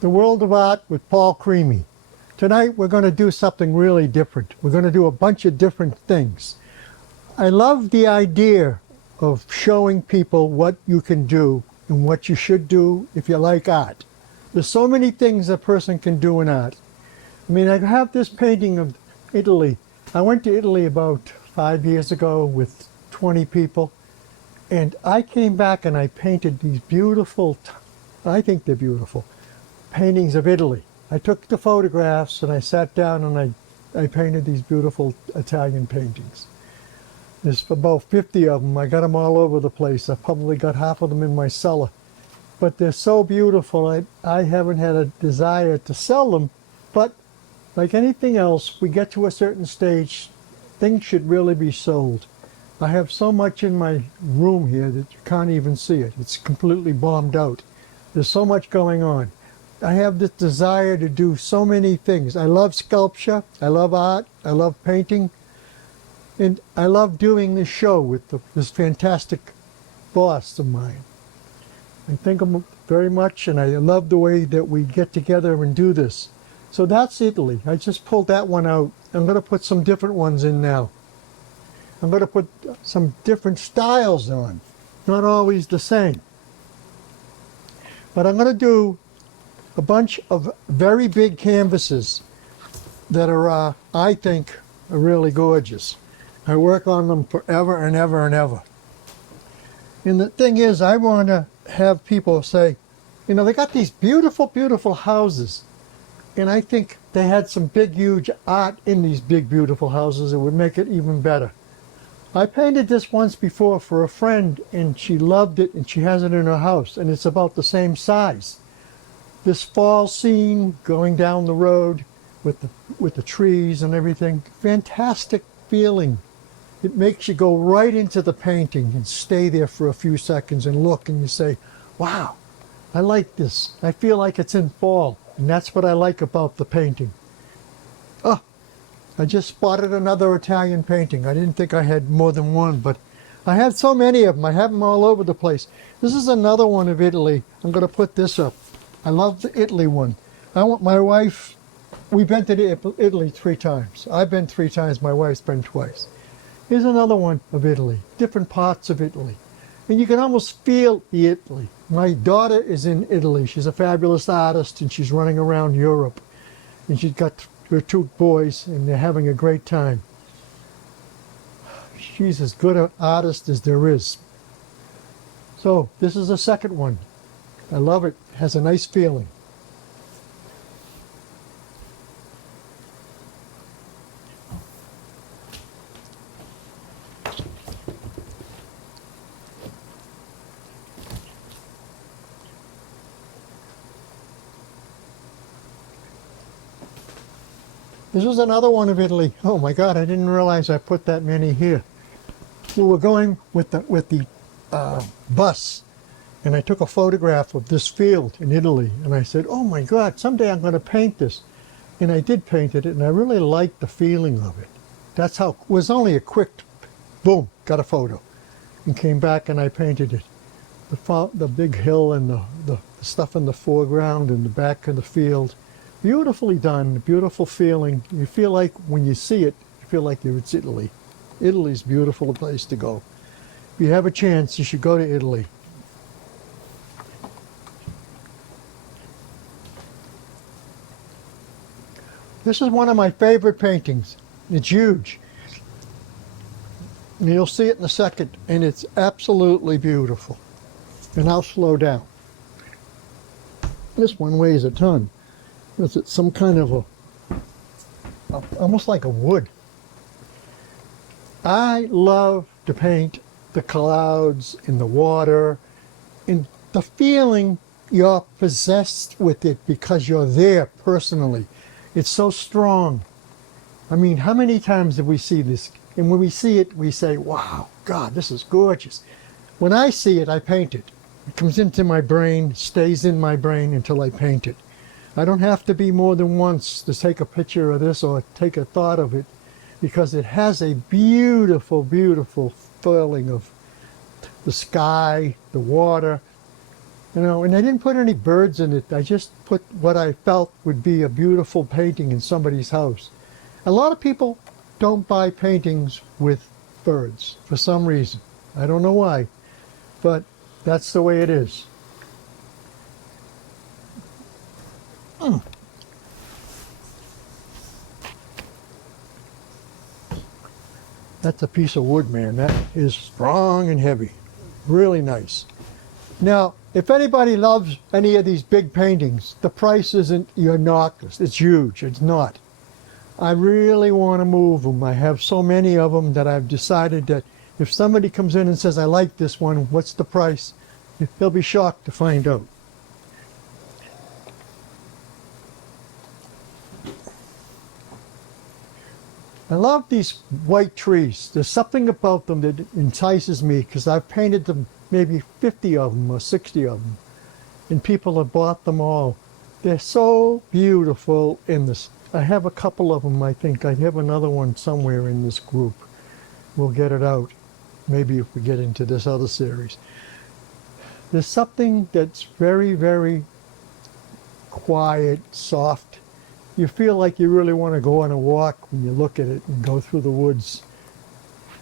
The World of Art with Paul Crimi. Tonight we're going to do something really different. We're going to do a bunch of different things. I love the idea of showing people what you can do and what you should do if you like art. There's so many things a person can do in art. I mean, I have this painting of Italy. I went to Italy about 5 years ago with 20 people, and I came back and I painted these beautiful, I think they're beautiful, paintings of Italy. I took the photographs and I sat down and I painted these beautiful Italian paintings. There's about 50 of them. I got them all over the place. I probably got half of them in my cellar. But they're so beautiful, I haven't had a desire to sell them. But like anything else, we get to a certain stage, things should really be sold. I have so much in my room here that you can't even see it. It's completely bombed out. There's so much going on. I have this desire to do so many things. I love sculpture, I love art, I love painting, and I love doing this show with this fantastic boss of mine. I thank him very much, and I love the way that we get together and do this. So that's Italy. I just pulled that one out. I'm going to put some different ones in now. I'm going to put some different styles on, not always the same. But I'm going to do a bunch of very big canvases that are, I think, are really gorgeous. I work on them forever and ever and ever. And the thing is, I want to have people say, you know, they got these beautiful, beautiful houses. And I think they had some big, huge art in these big, beautiful houses that would make it even better. I painted this once before for a friend, and she loved it, and she has it in her house, and it's about the same size. This fall scene going down the road with the trees and everything, fantastic feeling. It makes you go right into the painting and stay there for a few seconds and look, and you say, wow, I like this. I feel like it's in fall, and that's what I like about the painting. Oh, I just spotted another Italian painting. I didn't think I had more than one, but I have so many of them. I have them all over the place. This is another one of Italy. I'm going to put this up. I love the Italy one. I want my wife, we've been to Italy 3 times. I've been 3 times, my wife's been twice. Here's another one of Italy, different parts of Italy. And you can almost feel the Italy. My daughter is in Italy. She's a fabulous artist, and she's running around Europe. And she's got her 2 boys, and they're having a great time. She's as good an artist as there is. So this is the second one. I love it. It has a nice feeling. This is another one of Italy. Oh my God, I didn't realize I put that many here. We were going with the bus, and I took a photograph of this field in Italy, and I said, oh my God, someday I'm going to paint this. And I did paint it, and I really liked the feeling of it. That's how, it was only a quick, boom, got a photo. And came back and I painted it. The big hill and the stuff in the foreground and the back of the field. Beautifully done, beautiful feeling. You feel like when you see it, you feel like it's Italy. Italy's a beautiful place to go. If you have a chance, you should go to Italy. This is one of my favorite paintings. It's huge. And you'll see it in a second, and it's absolutely beautiful. And I'll slow down. This one weighs a ton. It's some kind of almost like a wood. I love to paint the clouds and the water and the feeling you're possessed with it because you're there personally. It's so strong. I mean, how many times have we seen this? And when we see it, we say, wow, God, this is gorgeous. When I see it, I paint it. It comes into my brain, stays in my brain until I paint it. I don't have to be more than once to take a picture of this or take a thought of it, because it has a beautiful, beautiful feeling of the sky, the water, You know, and I didn't put any birds in it. I just put what I felt would be a beautiful painting in somebody's house. A lot of people don't buy paintings with birds for some reason. I don't know why, but that's the way it is. That's a piece of wood, man. That is strong and heavy. Really nice. Now, if anybody loves any of these big paintings, the price isn't innocuous. It's huge. It's not. I really want to move them. I have so many of them that I've decided that if somebody comes in and says, I like this one, what's the price? They'll be shocked to find out. I love these white trees. There's something about them that entices me because I've painted them, maybe 50 of them or 60 of them, and people have bought them all. They're so beautiful in this. I have a couple of them, I think. I have another one somewhere in this group. We'll get it out, maybe if we get into this other series. There's something that's very, very quiet, soft. You feel like you really want to go on a walk when you look at it and go through the woods.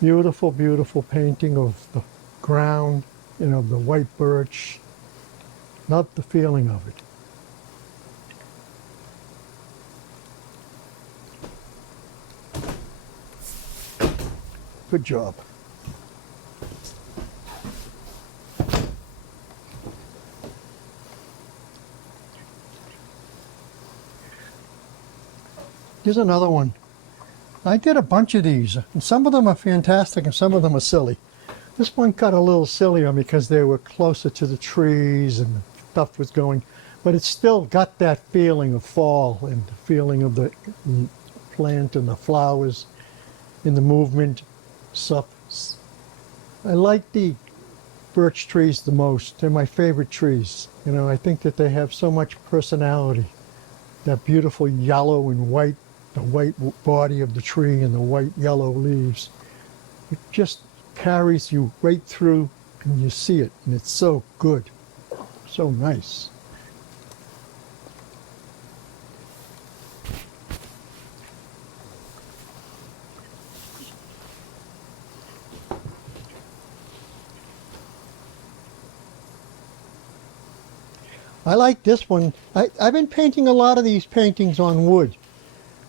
Beautiful, beautiful painting of the ground and of the white birch. Love the feeling of it. Good job. Here's another one. I did a bunch of these, and some of them are fantastic and some of them are silly. This one got a little sillier because they were closer to the trees and stuff was going, but it still got that feeling of fall and the feeling of the plant and the flowers in the movement. So I like the birch trees the most. They're my favorite trees. You know, I think that they have so much personality. That beautiful yellow and white, the white body of the tree and the white yellow leaves. It just carries you right through and you see it, and it's so good, so nice. I like this one. I've been painting a lot of these paintings on wood.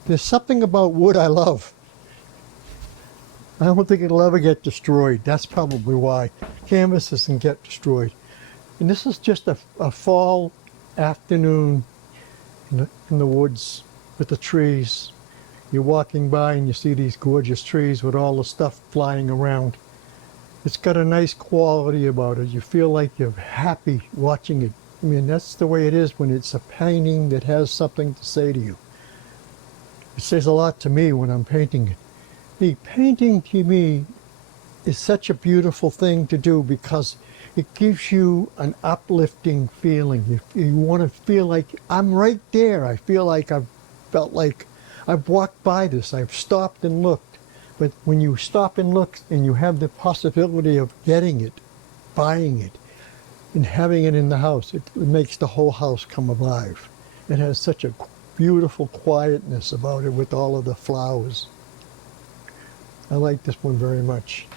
There's something about wood I love. I don't think it'll ever get destroyed. That's probably why. Canvas doesn't get destroyed. And this is just a fall afternoon in the woods with the trees. You're walking by and you see these gorgeous trees with all the stuff flying around. It's got a nice quality about it. You feel like you're happy watching it. I mean, that's the way it is when it's a painting that has something to say to you. It says a lot to me when I'm painting it. The painting to me is such a beautiful thing to do because it gives you an uplifting feeling. You want to feel like I'm right there. I feel like I've felt like I've walked by this. I've stopped and looked. But when you stop and look and you have the possibility of getting it, buying it, and having it in the house, it makes the whole house come alive. It has such a beautiful quietness about it with all of the flowers. I like this one very much.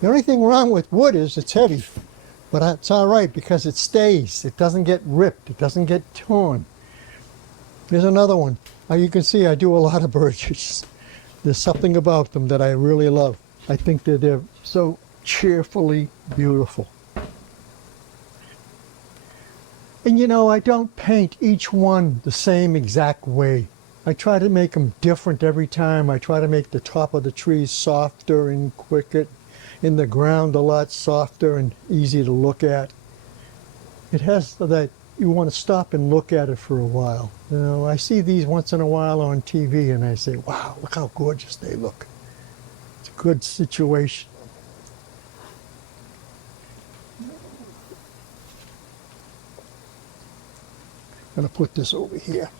The only thing wrong with wood is it's heavy, but it's all right because it stays. It doesn't get ripped. It doesn't get torn. Here's another one. You can see I do a lot of birches. There's something about them that I really love. I think that they're so cheerfully beautiful. And you know, I don't paint each one the same exact way. I try to make them different every time. I try to make the top of the trees softer and quicker, in the ground a lot softer and easy to look at. It has that you want to stop and look at it for a while. You know, I see these once in a while on TV and I say, wow, look how gorgeous they look. It's a good situation. I'm going to put this over here.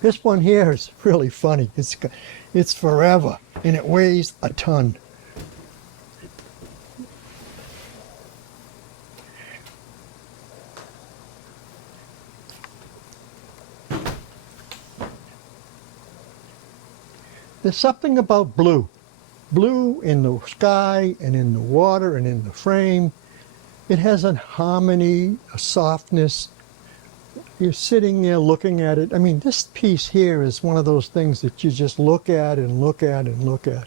This one here is really funny. It's forever, and it weighs a ton. There's something about blue. Blue in the sky and in the water and in the frame. It has a harmony, a softness. You're sitting there looking at it. I mean, this piece here is one of those things that you just look at and look at and look at.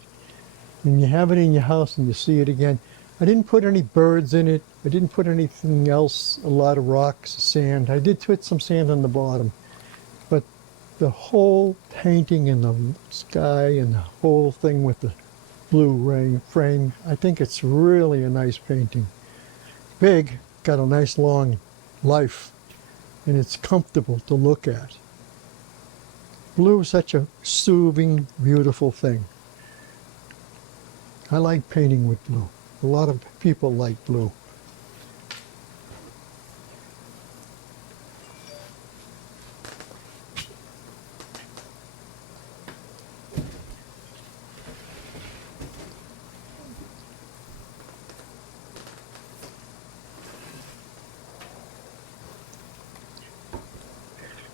And you have it in your house and you see it again. I didn't put any birds in it. I didn't put anything else, a lot of rocks, sand. I did put some sand on the bottom. But the whole painting in the sky and the whole thing with the blue frame, I think it's really a nice painting. Big, got a nice long life, and it's comfortable to look at. Blue is such a soothing, beautiful thing. I like painting with blue. A lot of people like blue.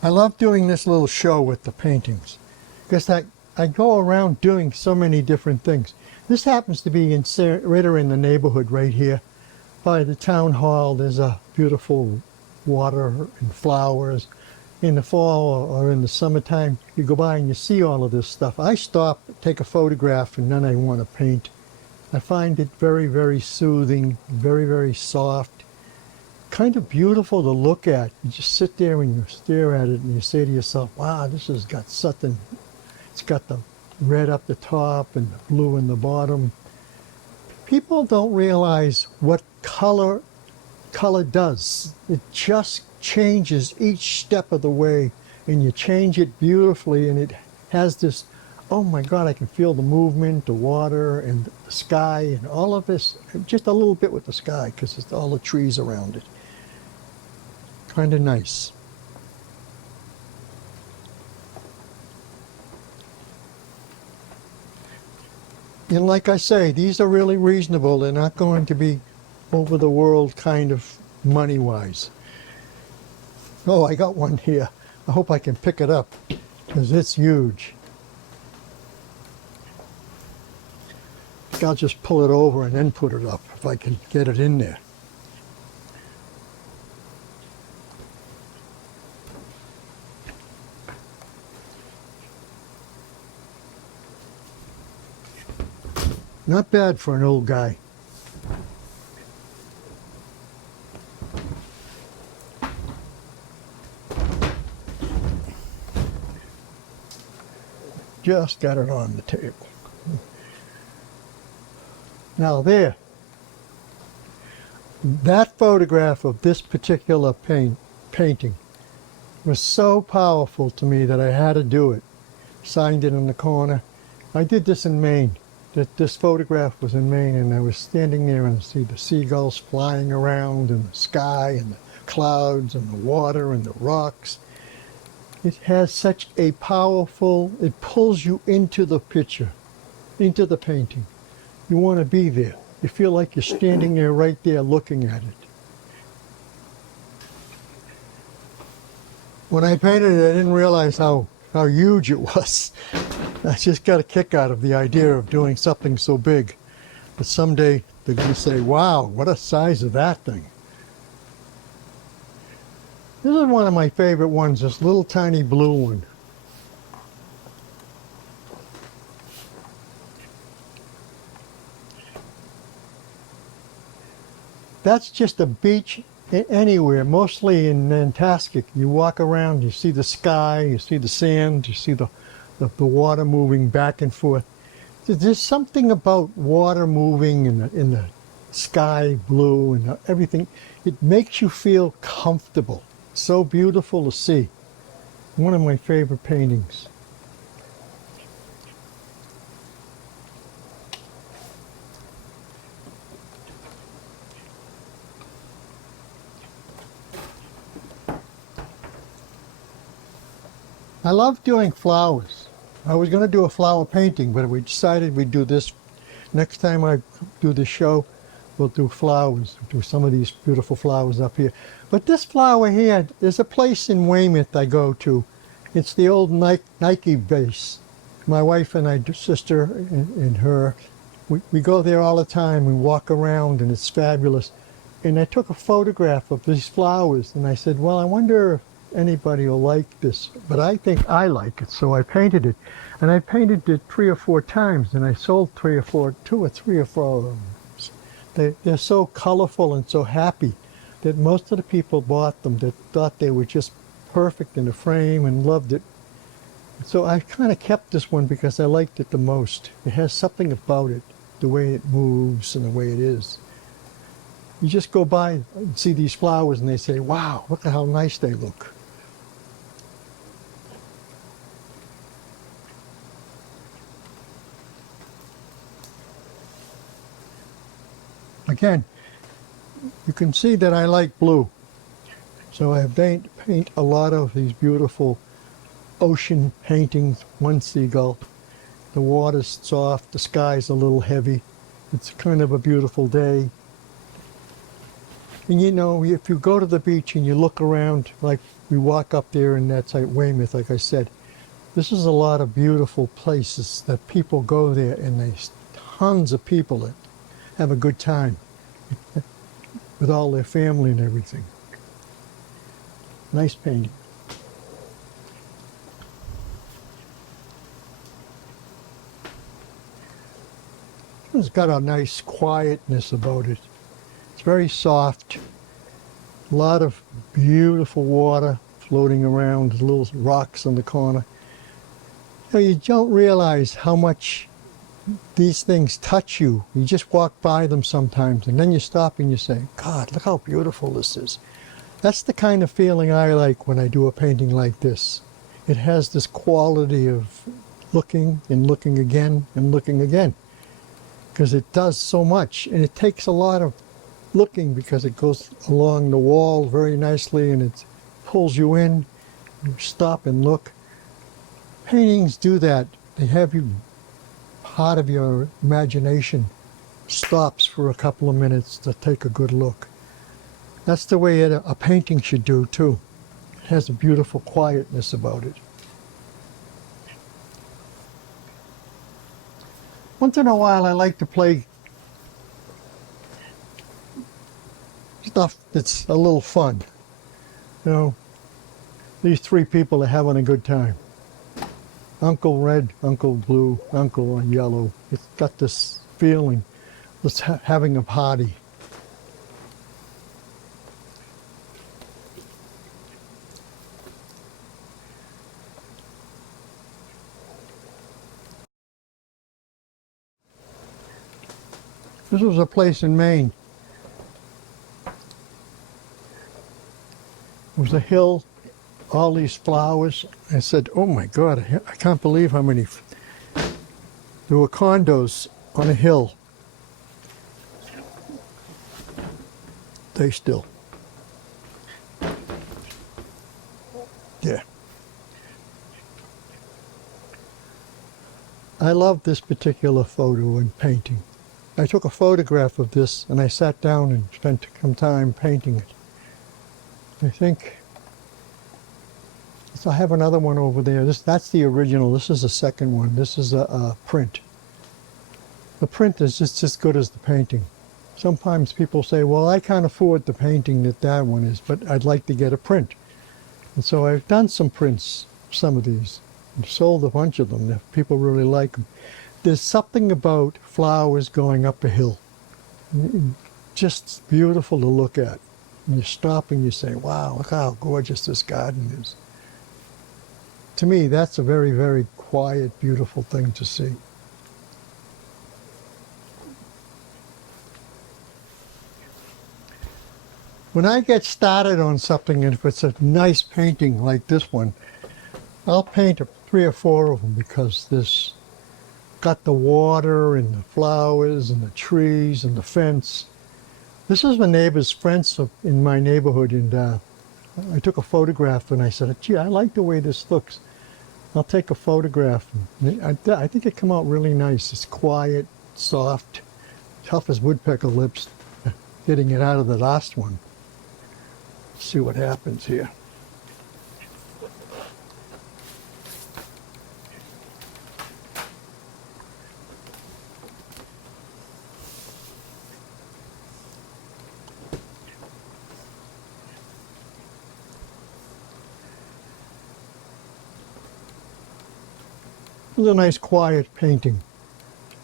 I love doing this little show with the paintings because I go around doing so many different things. This happens to be right in the neighborhood right here by the town hall. There's a beautiful water and flowers. In the fall or in the summertime, you go by and you see all of this stuff. I stop, take a photograph, and then I want to paint. I find it very, very soothing, very, very soft. Kind of beautiful to look at. You just sit there and you stare at it and you say to yourself, wow, this has got something. It's got the red up the top and the blue in the bottom. People don't realize what color does. It just changes each step of the way, and you change it beautifully, and it has this, oh my God, I can feel the movement, the water and the sky and all of this, just a little bit with the sky because it's all the trees around it. Kind of nice. And like I say, these are really reasonable. They're not going to be over the world kind of money-wise. Oh, I got one here. I hope I can pick it up because it's huge. I'll just pull it over and then put it up if I can get it in there. Not bad for an old guy. Just got it on the table. Now there, that photograph of this particular painting was so powerful to me that I had to do it. Signed it in the corner. I did this in Maine. This photograph was in Maine, and I was standing there and I see the seagulls flying around in the sky and the clouds and the water and the rocks. It has such a powerful, it pulls you into the picture, into the painting. You want to be there. You feel like you're standing there right there looking at it. When I painted it, I didn't realize how huge it was. I just got a kick out of the idea of doing something so big. But someday they're going to say, wow, what a size of that thing. This is one of my favorite ones, this little tiny blue one. That's just a beach anywhere, mostly in Nantasket. You walk around, you see the sky, you see the sand, you see the water moving back and forth. There's something about water moving in the sky blue and everything. It makes you feel comfortable. So beautiful to see. One of my favorite paintings. I love doing flowers. I was going to do a flower painting, but we decided we'd do this. Next time I do the show, we'll do flowers, do some of these beautiful flowers up here. But this flower here, there's a place in Weymouth I go to. It's the old Nike base. My wife and my sister and her, we go there all the time. We walk around and it's fabulous. And I took a photograph of these flowers and I said, well, I wonder if anybody will like this. But I think I like it, so I painted it. And I painted it 3 or 4 times and I sold 2 or 3 or 4 of them. They're so colorful and so happy that most of the people bought them that thought they were just perfect in the frame and loved it. So I kind of kept this one because I liked it the most. It has something about it, the way it moves and the way it is. You just go by and see these flowers and they say, wow, look at how nice they look. Again, you can see that I like blue. So I paint a lot of these beautiful ocean paintings, one seagull. The water's soft, the sky's a little heavy. It's kind of a beautiful day. And you know, if you go to the beach and you look around, like we walk up there and that's like Weymouth, like I said, this is a lot of beautiful places that people go there and there's tons of people that have a good time with all their family and everything. Nice painting. It's got a nice quietness about it. It's very soft. A lot of beautiful water floating around, little rocks in the corner. You know, you don't realize how much these things touch you. You just walk by them sometimes and then you stop and you say, God, look how beautiful this is. That's the kind of feeling I like when I do a painting like this. It has this quality of looking and looking again and looking again, because it does so much and it takes a lot of looking because it goes along the wall very nicely and it pulls you in. You stop and look. Paintings do that. They have you, part of your imagination stops for a couple of minutes to take a good look. That's the way a painting should do too. It has a beautiful quietness about it. Once in a while I like to play stuff that's a little fun. You know, these 3 people are having a good time. Uncle Red, Uncle Blue, Uncle Yellow. It's got this feeling, it's having a party. This was a place in Maine. It was a hill, all these flowers. I said, oh my God, I can't believe how many. There were condos on a hill. They still. Yeah. I love this particular photo and painting. I took a photograph of this and I sat down and spent some time painting it. I think, so I have another one over there. That's the original. This is the second one. This is a print. The print is just as good as the painting. Sometimes people say, well, I can't afford the painting that one is, but I'd like to get a print. And so I've done some prints, some of these, and sold a bunch of them if people really like them. There's something about flowers going up a hill. Just beautiful to look at. And you stop and you say, wow, look how gorgeous this garden is. To me, that's a very, very quiet, beautiful thing to see. When I get started on something, and if it's a nice painting like this one, I'll paint 3 or 4 of them because this got the water and the flowers and the trees and the fence. This is my neighbor's fence in my neighborhood, and I took a photograph and I said, gee, I like the way this looks. I'll take a photograph. I think it come out really nice. It's quiet, soft, tough as woodpecker lips. Getting it out of the last one. Let's see what happens here. It's a nice quiet painting.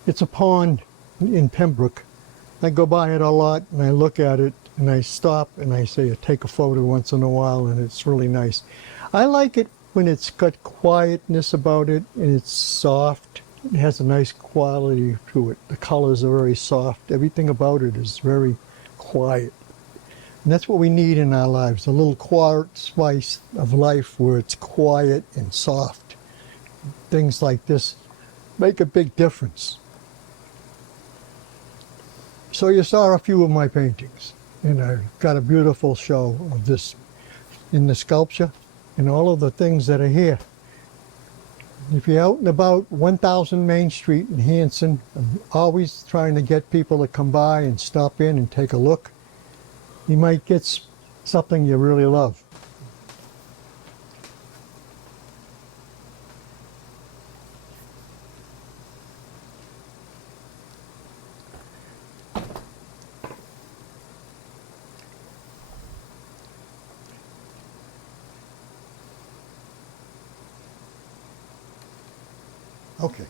It's a pond in Pembroke. I go by it a lot and I look at it and I stop and I say I take a photo once in a while, and it's really nice. I like it when it's got quietness about it and it's soft. It has a nice quality to it. The colors are very soft. Everything about it is very quiet. And that's what we need in our lives, a little quiet spice of life where it's quiet and soft. Things like this make a big difference. So you saw a few of my paintings, and I've got a beautiful show of this in the sculpture and all of the things that are here. If you're out and about 1000 Main Street in Hanson, I'm always trying to get people to come by and stop in and take a look. You might get something you really love. Okay.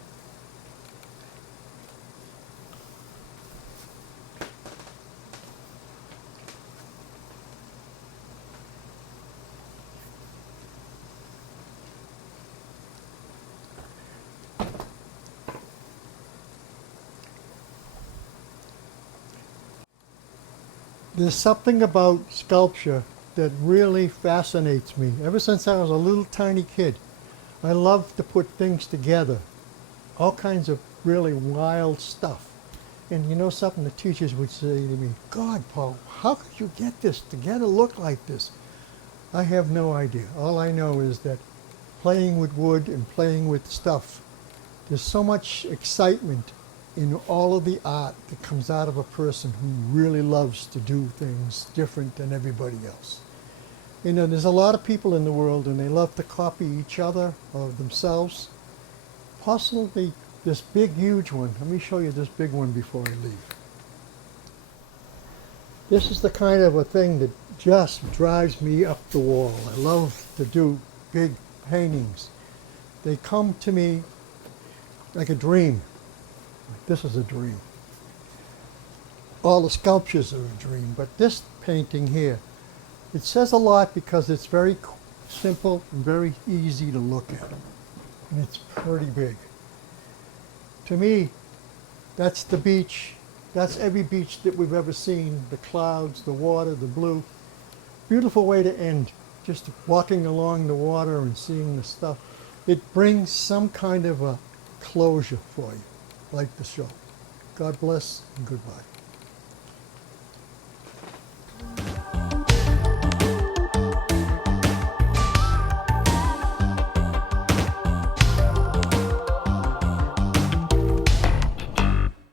There's something about sculpture that really fascinates me. Ever since I was a little tiny kid, I love to put things together. All kinds of really wild stuff. And you know something, the teachers would say to me, God, Paul, how could you get this together, look like this? I have no idea. All I know is that playing with wood and playing with stuff, there's so much excitement in all of the art that comes out of a person who really loves to do things different than everybody else. You know, there's a lot of people in the world and they love to copy each other or themselves. Possibly this big, huge one. Let me show you this big one before I leave. This is the kind of a thing that just drives me up the wall. I love to do big paintings. They come to me like a dream. This is a dream. All the sculptures are a dream, but this painting here, it says a lot because it's very simple and very easy to look at. And it's pretty big. To me, that's the beach. That's every beach that we've ever seen. The clouds, the water, the blue. Beautiful way to end. Just walking along the water and seeing the stuff. It brings some kind of a closure for you, like the show. God bless and goodbye.